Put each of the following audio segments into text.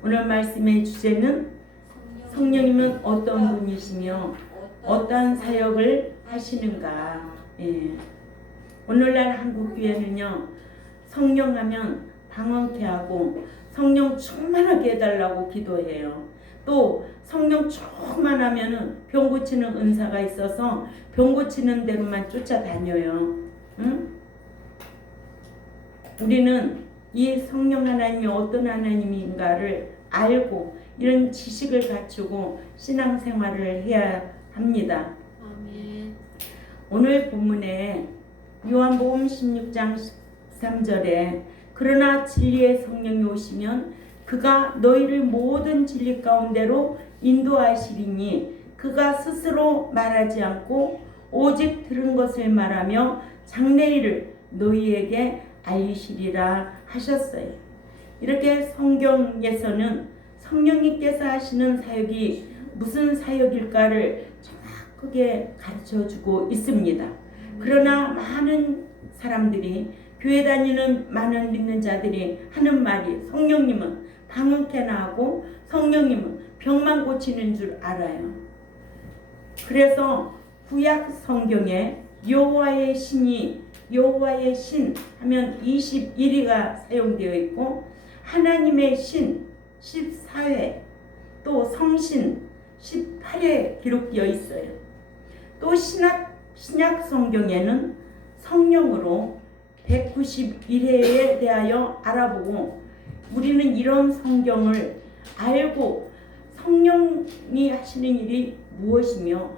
오늘 말씀의 주제는 성령님은 어떤 분이시며 어떤 사역을 하시는가. 예. 오늘날 한국교회는요, 성령하면 방언케 하고 성령 충만하게 해달라고 기도해요. 또 성령 충만하면은 병 고치는 은사가 있어서 병 고치는 대로만 쫓아다녀요. 응? 우리는 이 성령 하나님이 어떤 하나님인가를 알고 이런 지식을 갖추고 신앙생활을 해야 합니다. 아멘. 오늘 본문에 요한복음 16장 13절에 그러나 진리의 성령이 오시면 그가 너희를 모든 진리 가운데로 인도하시리니 그가 스스로 말하지 않고 오직 들은 것을 말하며 장래일을 너희에게 알리시리라 하셨어요. 이렇게 성경에서는 성령님께서 하시는 사역이 무슨 사역일까를 정확하게 가르쳐주고 있습니다. 그러나 많은 사람들이, 교회 다니는 많은 믿는 자들이 하는 말이 성령님은 방언케나 하고 성령님은 병만 고치는 줄 알아요. 그래서 구약 성경에 여호와의 신 하면 21위가 사용되어 있고 하나님의 신 14회, 또 성신 18회 기록되어 있어요. 또 신약 성경에는 성령으로 191회에 대하여 알아보고, 우리는 이런 성경을 알고 성령이 하시는 일이 무엇이며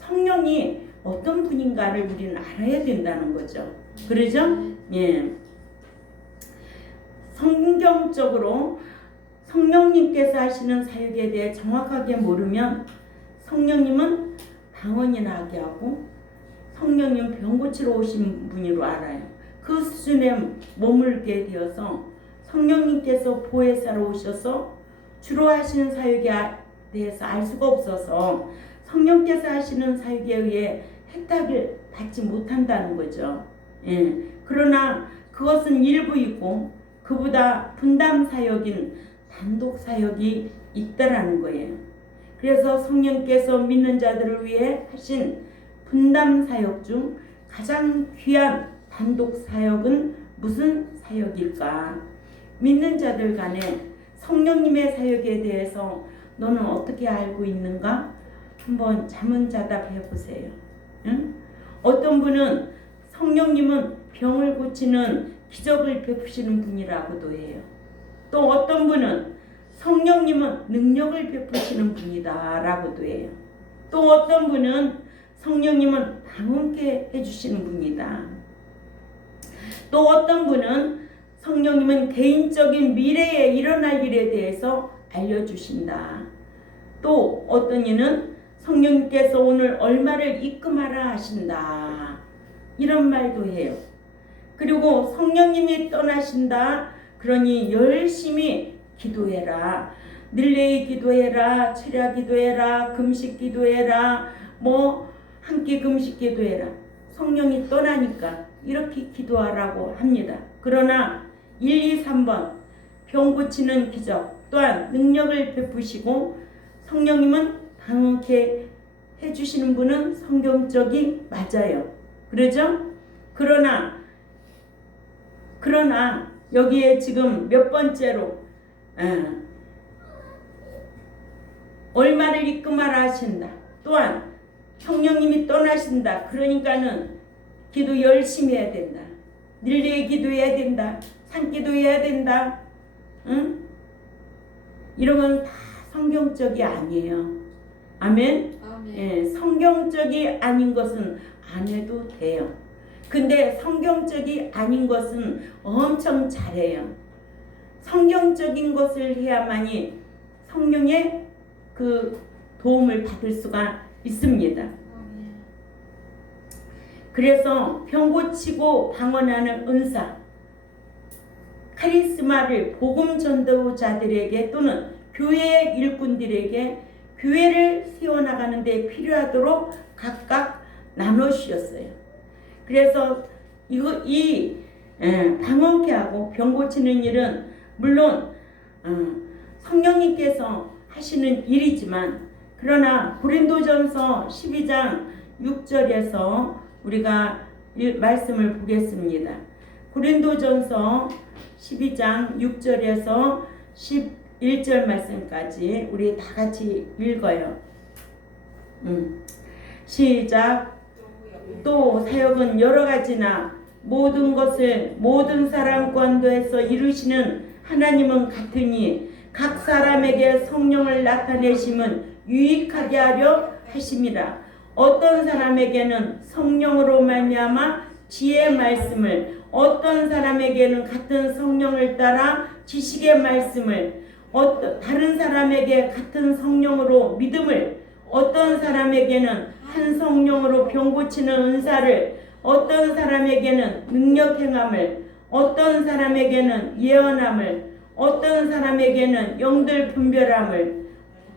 성령이 어떤 분인가를 우리는 알아야 된다는 거죠. 그러죠? 예. 성경적으로 성령님께서 하시는 사역에 대해 정확하게 모르면 성령님은 방언이나 하게 하고 성령님 병 고치러 오신 분으로 알아요. 그 수준에 머물게 되어서 성령님께서 보혜사로 오셔서 주로 하시는 사역에 대해서 알 수가 없어서 성령께서 하시는 사역에 의해 혜택을 받지 못한다는 거죠. 예. 그러나 그것은 일부이고 그보다 분담 사역인 단독 사역이 있다라는 거예요. 그래서 성령께서 믿는 자들을 위해 하신 분담 사역 중 가장 귀한 단독 사역은 무슨 사역일까? 믿는 자들 간에 성령님의 사역에 대해서 너는 어떻게 알고 있는가? 한번 자문자답해 보세요. 응? 어떤 분은 성령님은 병을 고치는 기적을 베푸시는 분이라고도 해요. 또 어떤 분은 성령님은 능력을 베푸시는 분이다 라고도 해요. 또 어떤 분은 성령님은 방언케 해주시는 분이다. 또 어떤 분은 성령님은 개인적인 미래에 일어날 일에 대해서 알려주신다. 또 어떤 이는 성령님께서 오늘 얼마를 입금하라 하신다. 이런 말도 해요. 그리고 성령님이 떠나신다. 그러니 열심히 기도해라. 늘레이 기도해라. 철야 기도해라. 금식 기도해라. 한 끼 금식 기도해라. 성령이 떠나니까 이렇게 기도하라고 합니다. 그러나 1, 2, 3번 병 고치는 기적 또한 능력을 베푸시고 성령님은 방언케 해주시는 분은 성경적이 맞아요. 그러죠? 그러나 여기에 지금 몇 번째로 얼마를 입금하라 하신다. 또한 성령님이 떠나신다. 그러니까는 기도 열심히 해야 된다. 늘리에 기도해야 된다. 산기도 해야 된다. 응? 이런 건 다 성경적이 아니에요. 아멘? 아멘. 예, 성경적이 아닌 것은 안 해도 돼요. 근데 성경적이 아닌 것은 엄청 잘해요. 성경적인 것을 해야만이 성령의 그 도움을 받을 수가 있습니다. 그래서 병 고치고 방언하는 은사, 카리스마를 복음 전도자들에게 또는 교회의 일꾼들에게 교회를 세워나가는 데 필요하도록 각각 나눠주셨어요. 그래서 방언케 하고 병 고치는 일은 물론 성령님께서 하시는 일이지만, 그러나 고린도전서 12장 6절에서 우리가 말씀을 보겠습니다. 고린도전서 12장 6절에서 11절 말씀까지 우리 다 같이 읽어요. 시작. 또 사역은 여러 가지나 모든 것을 모든 사람 가운데에서 이루시는 하나님은 같으니 각 사람에게 성령을 나타내심은 유익하게 하려 하심이라. 어떤 사람에게는 성령으로 말미암아 지혜의 말씀을, 어떤 사람에게는 같은 성령을 따라 지식의 말씀을, 다른 사람에게 같은 성령으로 믿음을, 어떤 사람에게는 한 성령으로 병 고치는 은사를, 어떤 사람에게는 능력 행함을, 어떤 사람에게는 예언함을, 어떤 사람에게는 영들 분별함을,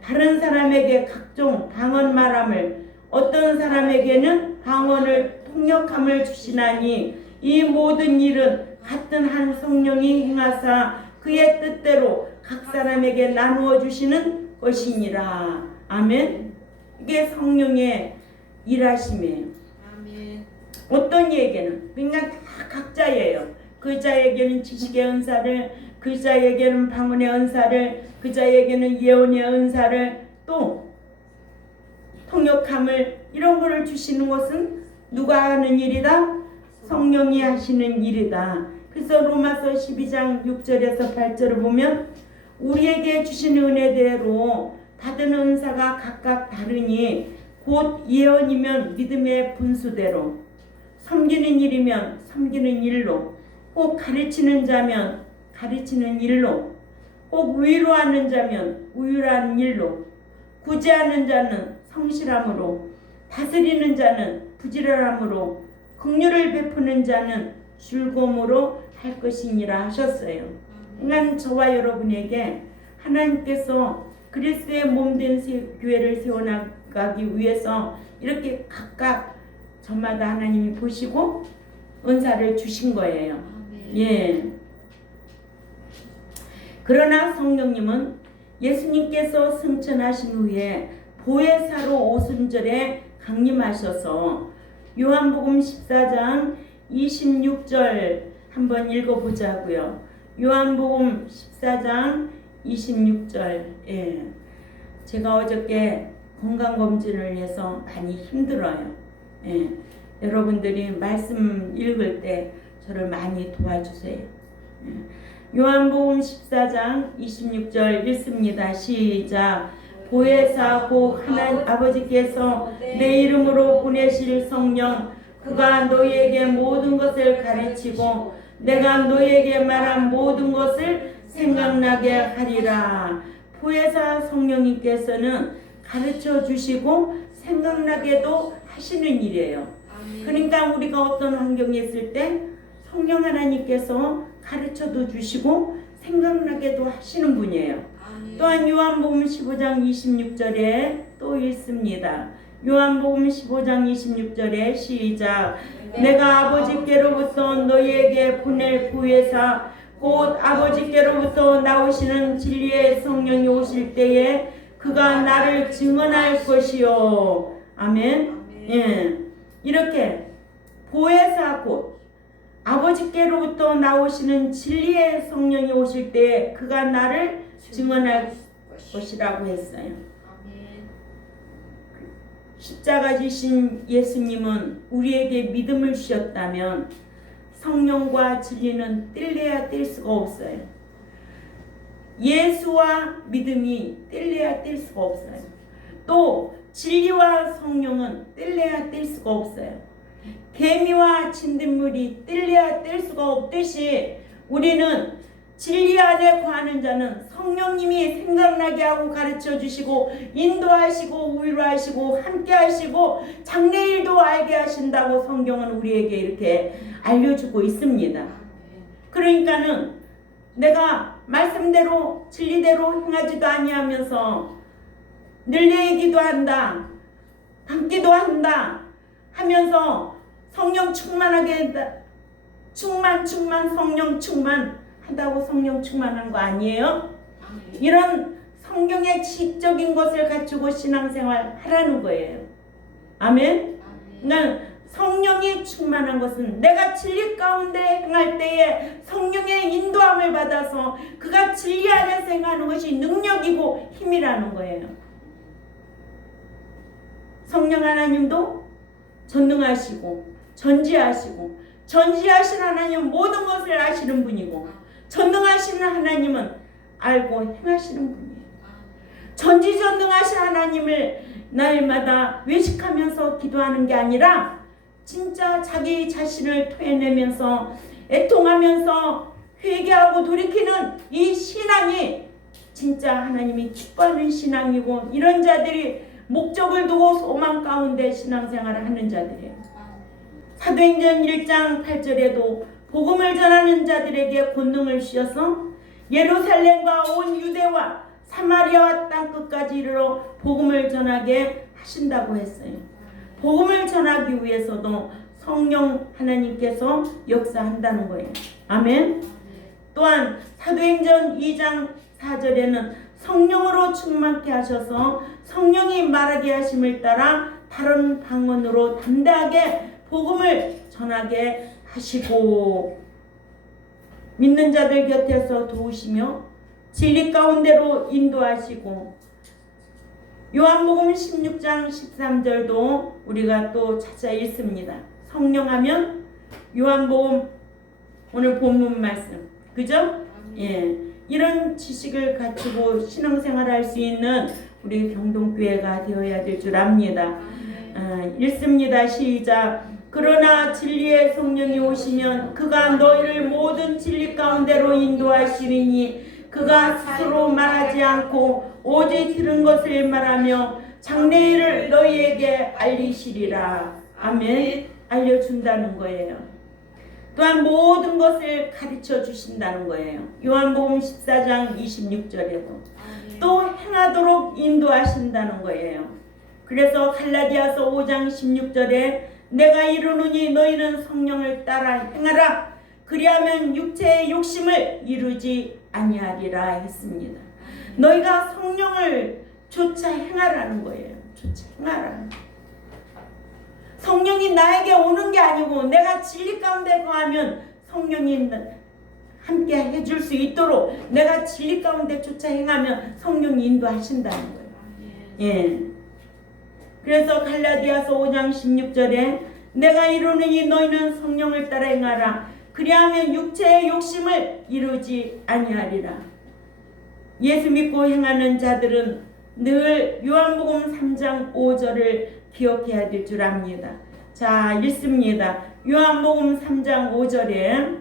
다른 사람에게 각종 방언 말함을, 어떤 사람에게는 방언을 통역함을 주시나니 이 모든 일은 같은 한 성령이 행하사 그의 뜻대로 각 사람에게 나누어 주시는 것이니라. 아멘. 이게 성령의 일하심이에요. 아멘. 어떤 이에게는 그냥 다 각자예요. 그 자에게는 지식의 은사를, 그 자에게는 방언의 은사를, 그 자에게는 예언의 은사를, 또 통역함을, 이런 것을 주시는 것은 누가 하는 일이다? 성령이 하시는 일이다. 그래서 로마서 12장 6절에서 8절을 보면 우리에게 주신 은혜대로 받은 은사가 각각 다르니 곧 예언이면 믿음의 분수대로, 섬기는 일이면 섬기는 일로, 꼭 가르치는 자면 가르치는 일로, 꼭 위로하는 자면 위로하는 일로, 구제하는 자는 성실함으로, 다스리는 자는 부지런함으로, 긍휼을 베푸는 자는 즐거움으로 할 것이니라 하셨어요. 그러니까 저와 여러분에게 하나님께서 그리스도의 몸된 교회를 세워나가기 위해서 이렇게 각각 저마다 하나님이 보시고 은사를 주신 거예요. 예. 그러나 성령님은 예수님께서 승천하신 후에 보혜사로 오순절에 강림하셔서 요한복음 14장 26절 한번 읽어보자고요. 요한복음 14장 26절. 예. 제가 어저께 건강검진을 해서 많이 힘들어요. 예. 여러분들이 말씀 읽을 때 저를 많이 도와주세요. 예. 요한복음 14장 26절 읽습니다. 시작. 보혜사 곧 하나님 아버지께서 내 이름으로 보내실 성령, 그가 너희에게 모든 것을 가르치고 내가 너희에게 말한 모든 것을 생각나게 하리라. 보혜사 성령님께서는 가르쳐 주시고 생각나게도 하시는 일이에요. 그러니까 우리가 어떤 환경에 있을 때 성령 하나님께서 가르쳐도 주시고 생각나게도 하시는 분이에요. 또한 요한복음 15장 26절에 또 읽습니다. 요한복음 15장 26절에 시작. 내가 아버지께로부터 너희에게 보낼 보혜사 곧 아버지께로부터 나오시는 진리의 성령이 오실 때에 그가 나를 증언할 것이요. 아멘. 예. 이렇게 보혜사 곧 아버지께로부터 나오시는 진리의 성령이 오실 때에 그가 나를 증언할 것이라고 했어요. 십자가 지신 예수님은 우리에게 믿음을 주셨다면 성령과 진리는 뗄래야 뗄 수가 없어요. 예수와 믿음이 뗄래야 뗄 수가 없어요. 또 진리와 성령은 뗄래야 뗄 수가 없어요. 개미와 진딧물이 뗄래야 뗄 수가 없듯이 우리는 진리 안에 거하는 자는 성령님이 생각나게 하고 가르쳐 주시고 인도하시고 위로하시고 함께 하시고 장래일도 알게 하신다고 성경은 우리에게 이렇게 알려주고 있습니다. 그러니까는 내가 말씀대로 진리대로 행하지도 아니하면서 늘 내 얘기도 한다, 담기도 한다 하면서 성령 충만하게 한다. 충만 성령 충만 한다고 성령 충만한 거 아니에요? 이런 성경의 지적인 것을 갖추고 신앙생활 하라는 거예요. 아멘. 그러니까 성령이 충만한 것은 내가 진리 가운데 행할 때에 성령의 인도함을 받아서 그가 진리 안에서 행하는 것이 능력이고 힘이라는 거예요. 성령 하나님도 전능하시고 전지하신 하나님은 모든 것을 아시는 분이고 전능하신 하나님은 알고 행하시는 분이에요. 전지전능하신 하나님을 날마다 외식하면서 기도하는 게 아니라 진짜 자기 자신을 토해내면서 애통하면서 회개하고 돌이키는 이 신앙이 진짜 하나님이 기뻐하는 신앙이고, 이런 자들이 목적을 두고 소망 가운데 신앙생활을 하는 자들이에요. 사도행전 1장 8절에도 복음을 전하는 자들에게 권능을 주셔서 예루살렘과 온 유대와 사마리아와 땅끝까지 이르러 복음을 전하게 하신다고 했어요. 복음을 전하기 위해서도 성령 하나님께서 역사한다는 거예요. 아멘. 또한 사도행전 2장 4절에는 성령으로 충만케 하셔서 성령이 말하게 하심을 따라 다른 방언으로 담대하게 복음을 전하게 하시고, 믿는 자들 곁에서 도우시며 진리 가운데로 인도하시고, 요한복음 16장 13절도 우리가 또 찾아 읽습니다. 성령하면 요한복음 오늘 본문 말씀, 그죠? 예, 이런 지식을 갖추고 신앙생활 할 수 있는 우리 경동교회가 되어야 될 줄 압니다. 읽습니다. 시작. 그러나 진리의 성령이 오시면 그가 너희를 모든 진리 가운데로 인도하시리니 그가 스스로 말하지 않고 오직 들은 것을 말하며 장래일을 너희에게 알리시리라. 아멘. 알려준다는 거예요. 또한 모든 것을 가르쳐 주신다는 거예요. 요한복음 14장 26절에도 또 행하도록 인도하신다는 거예요. 그래서 갈라디아서 5장 16절에 내가 이루노니 너희는 성령을 따라 행하라. 그리하면 육체의 욕심을 이루지 아니하리라 했습니다. 너희가 성령을 쫓아 행하라는 거예요. 쫓아 행하라. 성령이 나에게 오는 게 아니고 내가 진리 가운데 거하면 성령이 함께 해줄 수 있도록 내가 진리 가운데 쫓아 행하면 성령이 인도하신다는 거예요. 예. 그래서 갈라디아서 5장 16절에 내가 이루느니 너희는 성령을 따라 행하라. 그리하면 육체의 욕심을 이루지 아니하리라. 예수 믿고 행하는 자들은 늘 요한복음 3장 5절을 기억해야 될 줄 압니다. 자, 읽습니다. 요한복음 3장 5절에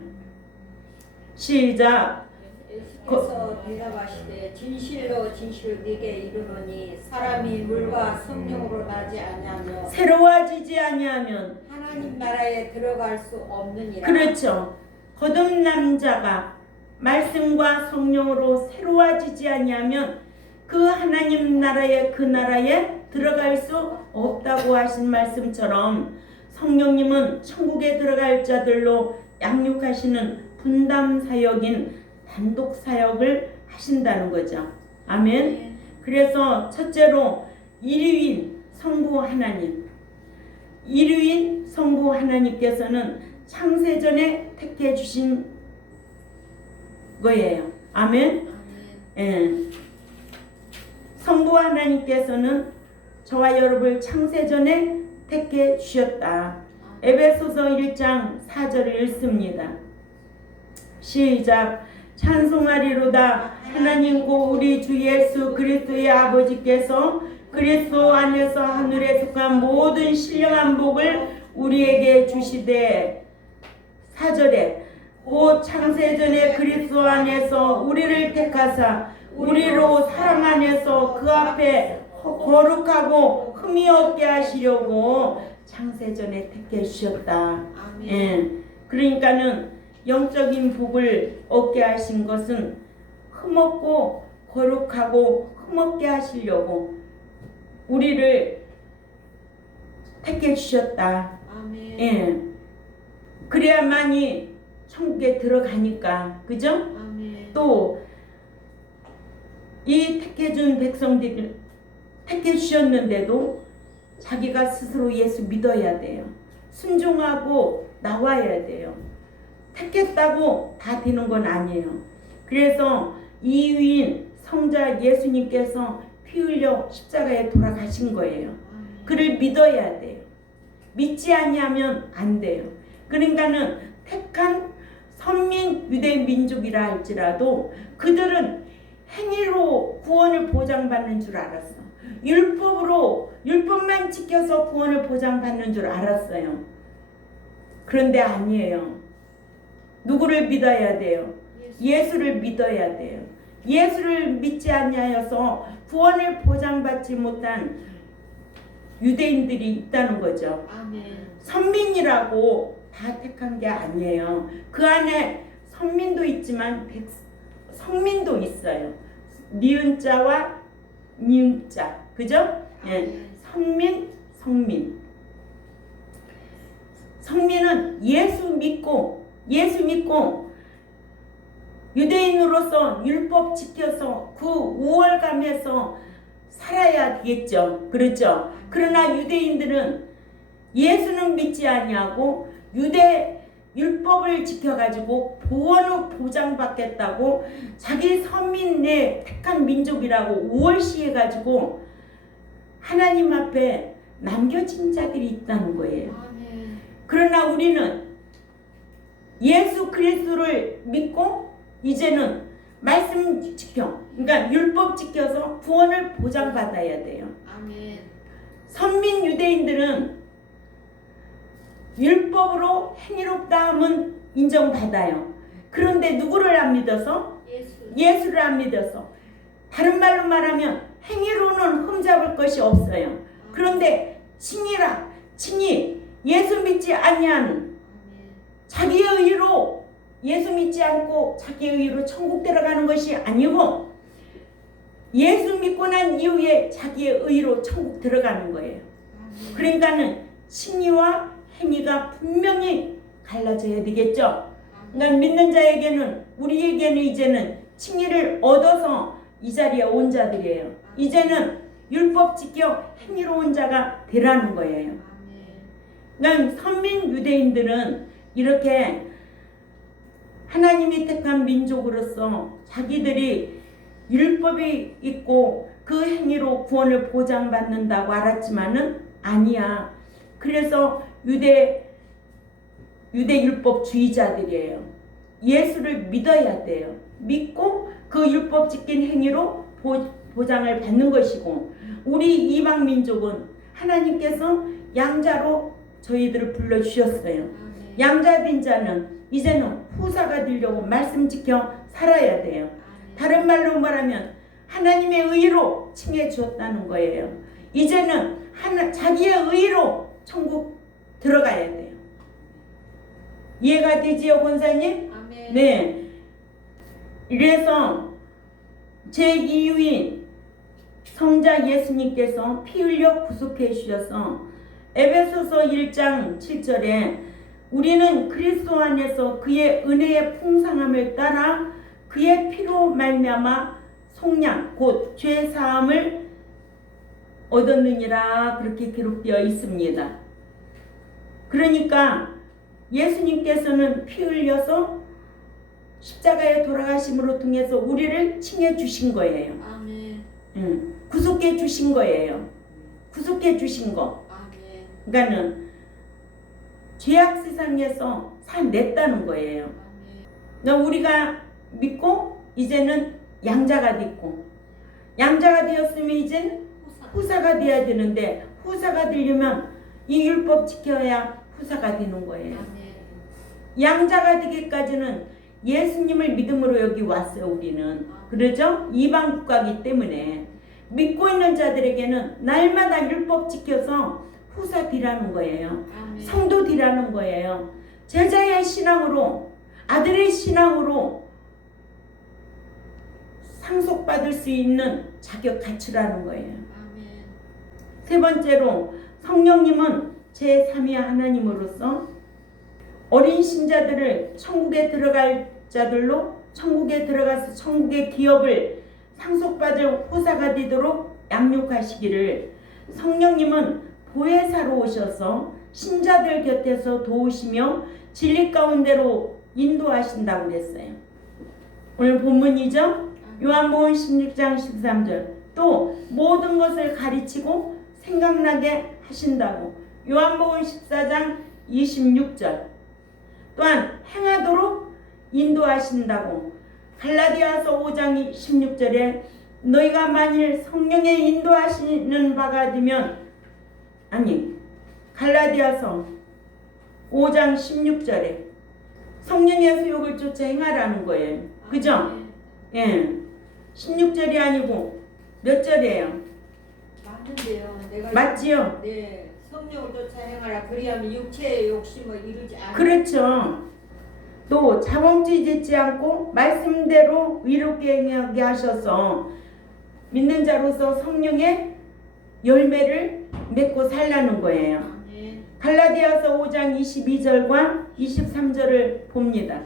시작. 예수께서 대답하시되 진실로 진실로 네게 이르노니 사람이 물과 성령으로 나지 아니하며 새로워지지 아니하면 하나님 나라에 들어갈 수 없느니라. 그렇죠. 거듭난 자가 말씀과 성령으로 새로워지지 아니하면 그 하나님 나라에 그 나라에 들어갈 수 없다고 하신 말씀처럼 성령님은 천국에 들어갈 자들로 양육하시는 분담 사역인 단독 사역을 하신다는 거죠. 아멘. 그래서 첫째로 일위인 성부 하나님, 일위인 성부 하나님께서는 창세전에 택해 주신 거예요. 아멘. 예. 성부 하나님께서는 저와 여러분을 창세전에 택해 주셨다. 에베소서 1장 4절을 읽습니다. 시작. 찬송하리로다. 하나님고 우리 주 예수 그리스도의 아버지께서 그리스도 안에서 하늘에 속한 모든 신령한 복을 우리에게 주시되, 4절에 곧 창세전에 그리스도 안에서 우리를 택하사 우리로 사랑 안에서 그 앞에 거룩하고 흠이 없게 하시려고 창세전에 택해 주셨다. 예. 그러니까는 영적인 복을 얻게 하신 것은 흠없고 거룩하고 흠없게 하시려고 우리를 택해 주셨다. 아멘. 예. 그래야만이 천국에 들어가니까, 그죠? 아멘. 또 이 택해준 백성들을 택해 주셨는데도 자기가 스스로 예수 믿어야 돼요. 순종하고 나와야 돼요. 택했다고 다 되는 건 아니에요. 그래서 이유인 성자 예수님께서 피 흘려 십자가에 돌아가신 거예요. 그를 믿어야 돼요. 믿지 아니하면 안 돼요. 그러니까는 택한 선민 유대 민족이라 할지라도 그들은 행위로 구원을 보장받는 줄 알았어. 율법만 지켜서 구원을 보장받는 줄 알았어요. 그런데 아니에요. 누구를 믿어야 돼요? 예수를 믿어야 돼요. 예수를 믿지 아니하여서 구원을 보장받지 못한 유대인들이 있다는 거죠. 아멘. 선민이라고 다 택한 게 아니에요. 그 안에 선민도 있지만 성민도 있어요. 니은 자와 니은 자, 그죠? 예, 선민, 성민. 성민은 예수 믿고 유대인으로서 율법 지켜서 그 우월감에서 살아야 되겠죠. 그렇죠? 그러나 유대인들은 예수는 믿지 아니하고 유대 율법을 지켜가지고 구원을 보장받겠다고 자기 선민의 택한 민족이라고 우월시해가지고 하나님 앞에 남겨진 자들이 있다는 거예요. 그러나 우리는 예수 그리스도를 믿고 이제는 말씀 지켜, 그러니까 율법 지켜서 구원을 보장받아야 돼요. 아멘. 선민 유대인들은 율법으로 행위롭다 함은 인정받아요. 그런데 누구를 안 믿어서? 예수를 안 믿어서. 다른 말로 말하면 행위로는 흠잡을 것이 없어요. 그런데 칭의 예수 믿지 아니하는 자기의 의로 예수 믿지 않고 자기의 의로 천국 들어가는 것이 아니고 예수 믿고 난 이후에 자기의 의로 천국 들어가는 거예요. 그러니까는 칭의와 행위가 분명히 갈라져야 되겠죠. 그러니까 믿는 자에게는 우리에게는 이제는 칭의를 얻어서 이 자리에 온 자들이에요. 이제는 율법 지켜 행위로운 자가 되라는 거예요. 그러니까 선민 유대인들은 이렇게 하나님이 택한 민족으로서 자기들이 율법이 있고 그 행위로 구원을 보장받는다고 알았지만은 아니야. 그래서 유대 율법주의자들이에요. 예수를 믿어야 돼요. 믿고 그 율법 지킨 행위로 보장을 받는 것이고 우리 이방 민족은 하나님께서 양자로 저희들을 불러주셨어요. 양자된 자는 이제는 후사가 되려고 말씀 지켜 살아야 돼요. 다른 말로 말하면 하나님의 의로 칭해 주었다는 거예요. 이제는 자기의 의로 천국 들어가야 돼요. 이해가 되지요, 권사님? 아멘. 네. 이래서 제2유인 성자 예수님께서 피 흘려 구속해 주셔서 에베소서 1장 7절에 우리는 그리스도 안에서 그의 은혜의 풍성함을 따라 그의 피로 말미암아 속량 곧 죄 사함을 얻었느니라 그렇게 기록되어 있습니다. 그러니까 예수님께서는 피 흘려서 십자가에 돌아가심으로 통해서 우리를 칭해 주신 거예요. 아멘. 구속해 주신 거예요. 구속해 주신 거. 아멘. 그러니까는 죄악 세상에서 살냈다는 거예요. 그러니까 우리가 믿고 이제는 양자가 됐고 양자가 되었으면 이제는 후사가 돼야 되는데 후사가 되려면 이 율법 지켜야 후사가 되는 거예요. 아멘. 양자가 되기까지는 예수님을 믿음으로 여기 왔어요. 우리는 그러죠? 이방 국가이기 때문에 믿고 있는 자들에게는 날마다 율법 지켜서 후사 되라는 거예요. 아멘. 성도 되라는 거예요. 제자의 신앙으로 아들의 신앙으로 상속받을 수 있는 자격 갖추라는 거예요. 아멘. 세 번째로 성령님은 제3위 하나님으로서 어린 신자들을 천국에 들어갈 자들로 천국에 들어가서 천국의 기업을 상속받을 후사가 되도록 양육하시기를 성령님은 보혜사로 오셔서 신자들 곁에서 도우시며 진리 가운데로 인도하신다고 그랬어요. 오늘 본문이죠. 요한복음 16장 13절 또 모든 것을 가르치고 생각나게 하신다고 요한복음 14장 26절 또한 행하도록 인도하신다고 갈라디아서 5장 16절에 너희가 만일 성령의 인도하시는 바가 되면 갈라디아서 5장 16절에 성령의 소욕을 쫓아 행하라는 거예요. 그죠? 예. 16절이 아니고 몇 절이에요? 맞는데요. 내가 맞지요? 네. 성령을 쫓아 행하라. 그리하면 육체의 욕심을 이루지 않아. 그렇죠. 또 자범죄 짓지 않고 말씀대로 의롭게 행하게 하셔서 믿는 자로서 성령의 열매를 맺고 살라는 거예요. 네. 갈라디아서 5장 22절과 23절을 봅니다.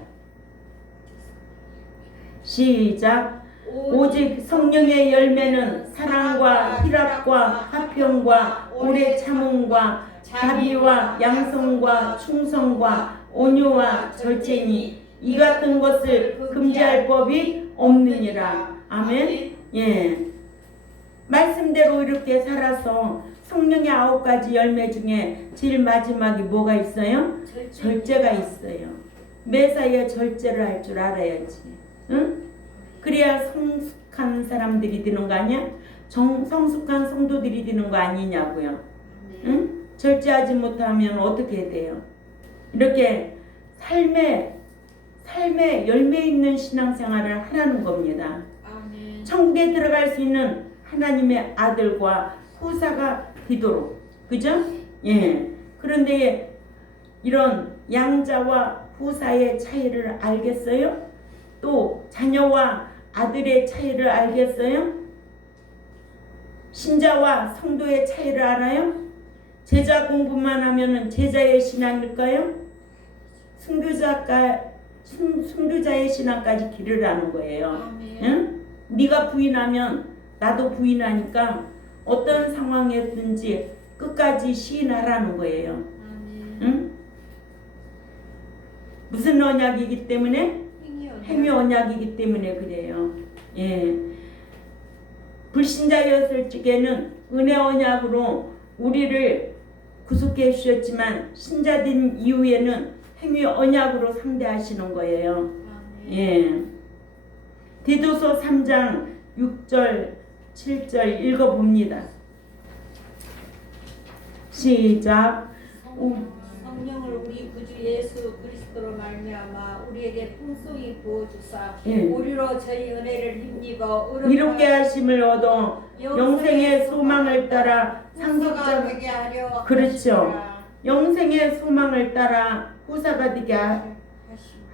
시작. 오직 성령의 열매는 사랑과 희락과 화평과 오래 참음과 자비와 양성과 충성과 온유와 절제니 이 같은 것을 금지할 법이 없느니라. 아멘. 예. 말씀대로 이렇게 살아서 성령의 9가지 열매 중에 제일 마지막이 뭐가 있어요? 절제가 있어요. 매사에 절제를 할 줄 알아야지. 응? 그래야 성숙한 사람들이 되는 거 아니야? 성숙한 성도들이 되는 거 아니냐고요. 응? 절제하지 못하면 어떻게 돼요? 이렇게 삶에 열매 있는 신앙생활을 하라는 겁니다. 아멘. 천국에 들어갈 수 있는 하나님의 아들과 후사가 되도록. 그죠? 예. 그런데 이런 양자와 후사의 차이를 알겠어요? 또 자녀와 아들의 차이를 알겠어요? 신자와 성도의 차이를 알아요? 제자 공부만 하면은 제자의 신앙일까요? 순교자의 신앙까지 기르라는 거예요. 아멘. 응? 네가 부인하면 나도 부인하니까 어떤 상황이든지 끝까지 시인하라는 거예요. 아멘. 응? 무슨 언약이기 때문에? 행위 언약이기 때문에 그래요. 예. 불신자였을 적에는 은혜 언약으로 우리를 구속해 주셨지만 신자된 이후에는 행위 언약으로 상대하시는 거예요. 예. 디도서 3장 6절 7절 읽어봅니다. 시작. 성령을 우리 구주 예수 그리스도로 말미암아 우리에게 풍성히 부어주사 예. 우리로 저희 은혜를 힘입어 이롭게 하심을 얻어 영생의 소망을 따라 상속자 상속자 되게 하려 그렇죠. 영생의 소망을 따라 후사가 되게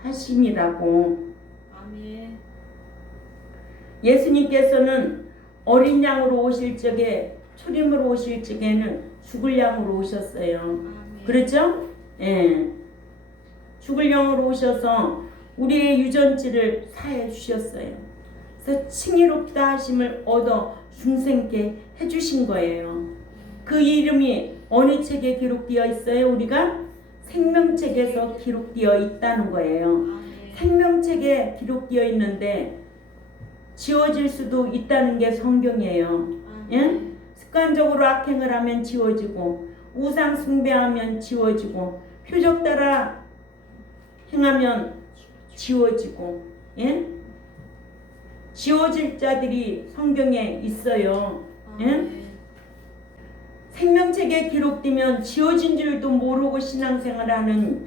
하심이라고. 아멘. 예수님께서는 어린 양으로 오실 적에 초림으로 오실 적에는 죽을 양으로 오셨어요. 아멘. 그렇죠? 예. 죽을 양으로 오셔서 우리의 유전지를 사해 주셨어요. 그래서 칭의롭다 하심을 얻어 중생께 해주신 거예요. 그 이름이 어느 책에 기록되어 있어요? 우리가 생명책에서 기록되어 있다는 거예요. 아멘. 생명책에 기록되어 있는데 지워질 수도 있다는 게 성경이에요. 예? 습관적으로 악행을 하면 지워지고 우상 숭배하면 지워지고 표적 따라 행하면 지워지고 예? 지워질 자들이 성경에 있어요. 예? 생명책에 기록되면 지워진 줄도 모르고 신앙생활하는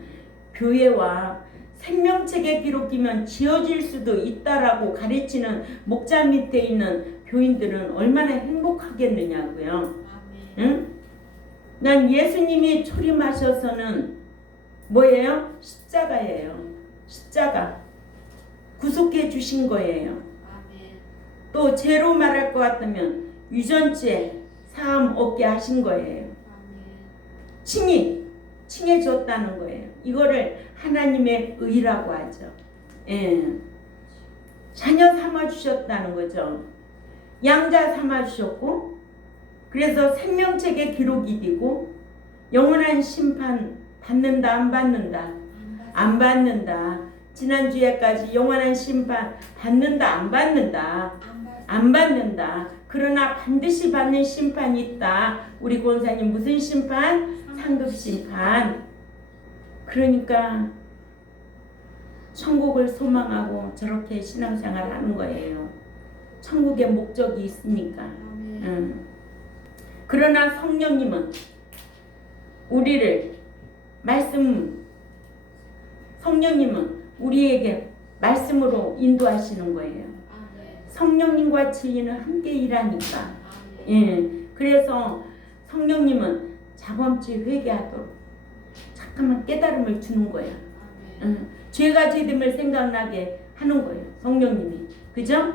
교회와 생명책에 기록되면 지워질 수도 있다라고 가르치는 목자 밑에 있는 교인들은 얼마나 행복하겠느냐고요. 응? 난 예수님이 초림하셔서는 뭐예요? 십자가예요. 십자가. 구속해 주신 거예요. 또 죄로 말할 것 같으면 유전죄 사함 없게 하신 거예요. 칭해 줬다는 거예요. 이거를 하나님의 의라고 하죠. 예. 자녀 삼아 주셨다는 거죠. 양자 삼아 주셨고, 그래서 생명책에 기록이 되고 영원한 심판 받는다 안 받는다? 안 받는다. 지난주에까지 영원한 심판 받는다 안 받는다? 안 받는다. 그러나 반드시 받는 심판이 있다. 우리 권사님 무슨 심판? 상급 심판. 그러니까 천국을 소망하고 저렇게 신앙생활 하는 거예요. 천국의 목적이 있으니까. 그러나 성령님은 우리를 성령님은 우리에게 말씀으로 인도하시는 거예요. 성령님과 진리는 함께 일하니까. 예. 그래서 성령님은 자범죄 회개하도록 잠깐만 깨달음을 주는 거야. 죄가 죄됨을 생각나게 하는 거예요. 성령님이. 그죠?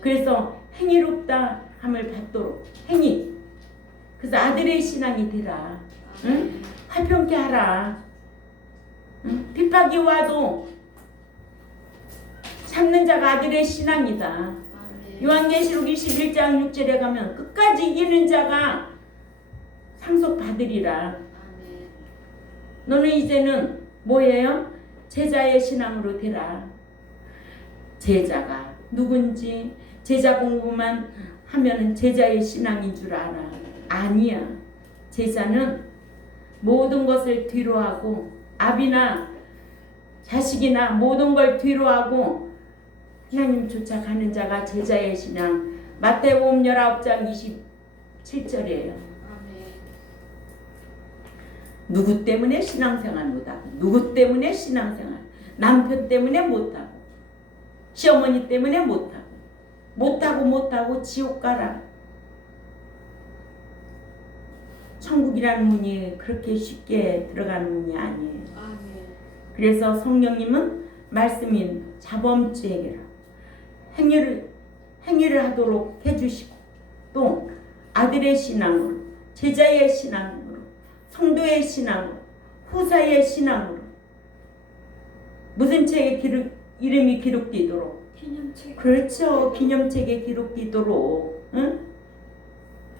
그래서 행위롭다 함을 받도록 행위. 그래서 아들의 신앙이 되라. 응? 화평케 하라. 응? 핍박이 와도 참는 자가 아들의 신앙이다. 요한계시록 21장 6절에 가면 끝까지 이기는 자가 상속받으리라. 너는 이제는 뭐예요? 제자의 신앙으로 되라. 제자가 누군지 제자 공부만 하면은 제자의 신앙인 줄 알아. 아니야. 제자는 모든 것을 뒤로하고 아비나 자식이나 모든 걸 뒤로하고 하나님 쫓아가는 자가 제자의 신앙. 마태복음 19장 27절이에요. 누구 때문에 신앙생활 못하고, 누구 때문에 신앙생활, 남편 때문에 못하고, 시어머니 때문에 못하고 지옥 가라. 천국이라는 문이 그렇게 쉽게 들어가는 문이 아니에요. 그래서 성령님은 말씀인 자범죄 해결, 행위를 하도록 해주시고, 또 아들의 신앙으로, 제자의 신앙으로, 성도의 신앙으로, 후사의 신앙으로, 무슨 책에 이름이 기록되도록? 기념책. 그렇죠. 기념책에 기록되도록. 응?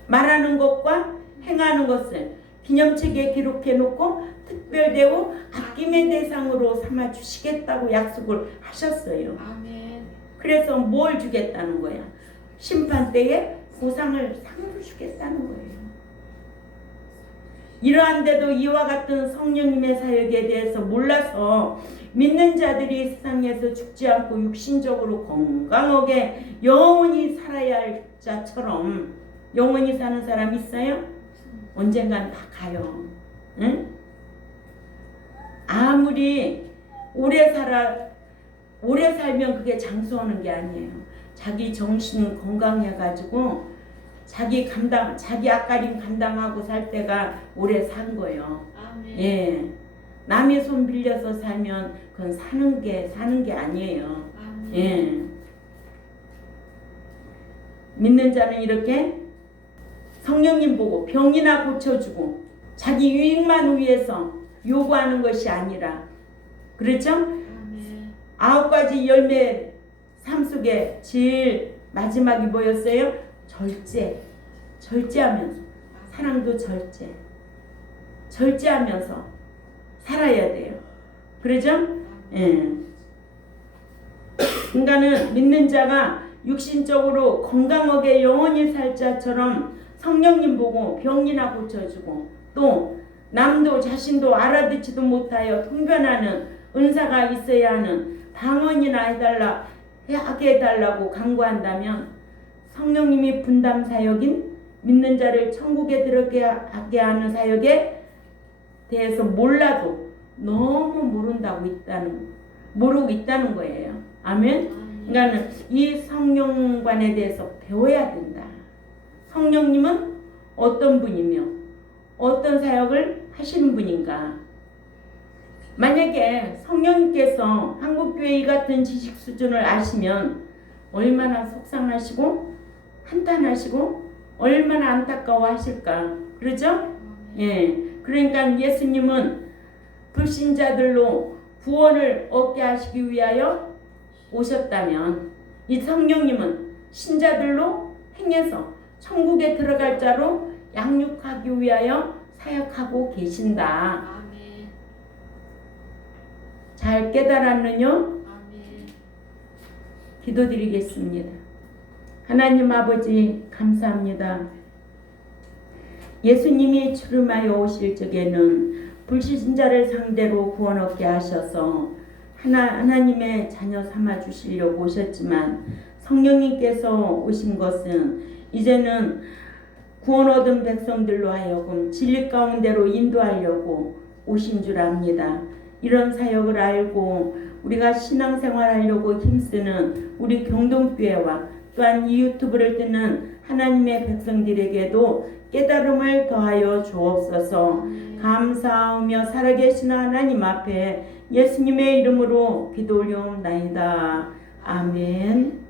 말하는 것과 행하는 것을 기념책에 기록해 놓고 특별대우 아낌의 대상으로 삼아 주시겠다고 약속을 하셨어요. 그래서 뭘 주겠다는 거야? 심판 때에 보상을 상으로 주겠다는 거예요. 이러한데도 이와 같은 성령님의 사역에 대해서 몰라서 믿는 자들이 세상에서 죽지 않고 육신적으로 건강하게 영원히 살아야 할 자처럼 영원히 사는 사람 있어요? 언젠간 다 가요. 응? 아무리 오래 살면 그게 장수하는 게 아니에요. 자기 정신 건강해가지고 자기 앞가림 감당하고 살 때가 오래 산 거예요. 예. 남의 손 빌려서 살면 그건 사는 게 아니에요. 예. 믿는 자는 이렇게 성령님 보고 병이나 고쳐주고 자기 유익만 위해서 요구하는 것이 아니라, 그렇죠? 9가지 열매 삶 속에 제일 마지막이 뭐였어요? 절제하면서, 사랑도 절제하면서 살아야 돼요. 그러죠? 예. 인간은 믿는 자가 육신적으로 건강하게 영원히 살 자처럼 성령님 보고 병이나 고쳐주고, 또 남도 자신도 알아듣지도 못하여 통변하는 은사가 있어야 하는 방언이나 하게 해달라고 간구한다면 성령님이 분담 사역인 믿는 자를 천국에 들어가게 하는 사역에 대해서 몰라도 너무 모르고 있다는 거예요. 아멘. 그러니까 이 성령관에 대해서 배워야 된다. 성령님은 어떤 분이며 어떤 사역을 하시는 분인가. 만약에 성령님께서 한국교회 이 같은 지식 수준을 아시면 얼마나 속상하시고 한탄하시고 얼마나 안타까워하실까. 그러죠? 예. 그러니까 예수님은 불신자들로 구원을 얻게 하시기 위하여 오셨다면 이 성령님은 신자들로 행해서 천국에 들어갈 자로 양육하기 위하여 사역하고 계신다. 아멘. 잘 깨달았느냐? 아멘. 기도드리겠습니다. 하나님 아버지 감사합니다. 예수님이 출음하여 오실 적에는 불신자를 상대로 구원 얻게 하셔서 하나님의 자녀 삼아 주시려고 오셨지만 성령님께서 오신 것은 이제는 구원 얻은 백성들로 하여금 진리 가운데로 인도하려고 오신 줄 압니다. 이런 사역을 알고 우리가 신앙생활하려고 힘쓰는 우리 경동교회와 또한 이 유튜브를 듣는 하나님의 백성들에게도 깨달음을 더하여 주옵소서. 감사하며 살아계시는 하나님 앞에 예수님의 이름으로 기도 올려옵나이다. 아멘.